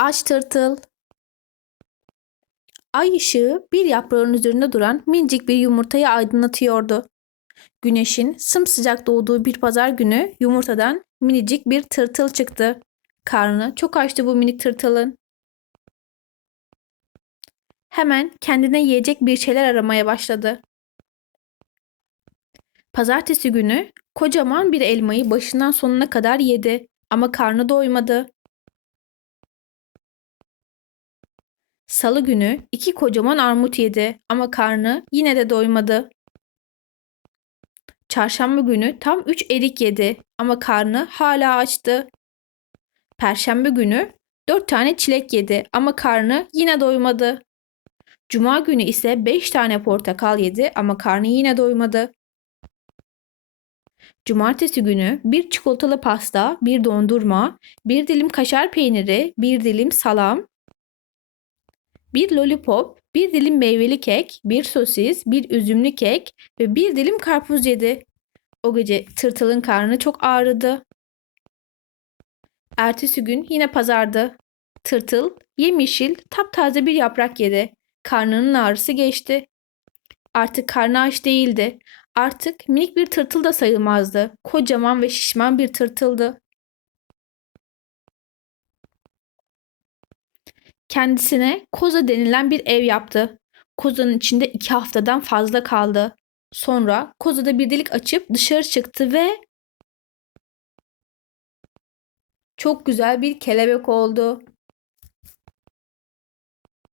Aç tırtıl. Ay ışığı bir yaprağın üzerinde duran minicik bir yumurtayı aydınlatıyordu. Güneşin sımsıcak doğduğu bir pazar günü yumurtadan minicik bir tırtıl çıktı. Karnı çok açtı bu minik tırtılın. Hemen kendine yiyecek bir şeyler aramaya başladı. Pazartesi günü kocaman bir elmayı başından sonuna kadar yedi ama karnı doymadı. Salı günü iki kocaman armut yedi ama karnı yine de doymadı. Çarşamba günü tam üç erik yedi ama karnı hala açtı. Perşembe günü dört tane çilek yedi ama karnı yine doymadı. Cuma günü ise beş tane portakal yedi ama karnı yine doymadı. Cumartesi günü bir çikolatalı pasta, bir dondurma, bir dilim kaşar peyniri, bir dilim salam, bir lollipop, bir dilim meyveli kek, bir sosis, bir üzümlü kek ve bir dilim karpuz yedi. O gece tırtılın karnı çok ağrıdı. Ertesi gün yine pazardı. Tırtıl yemyeşil taptaze bir yaprak yedi. Karnının ağrısı geçti. Artık karnı aç değildi. Artık minik bir tırtıl da sayılmazdı. Kocaman ve şişman bir tırtıldı. Kendisine koza denilen bir ev yaptı. Kozanın içinde iki haftadan fazla kaldı. Sonra kozada bir delik açıp dışarı çıktı ve çok güzel bir kelebek oldu.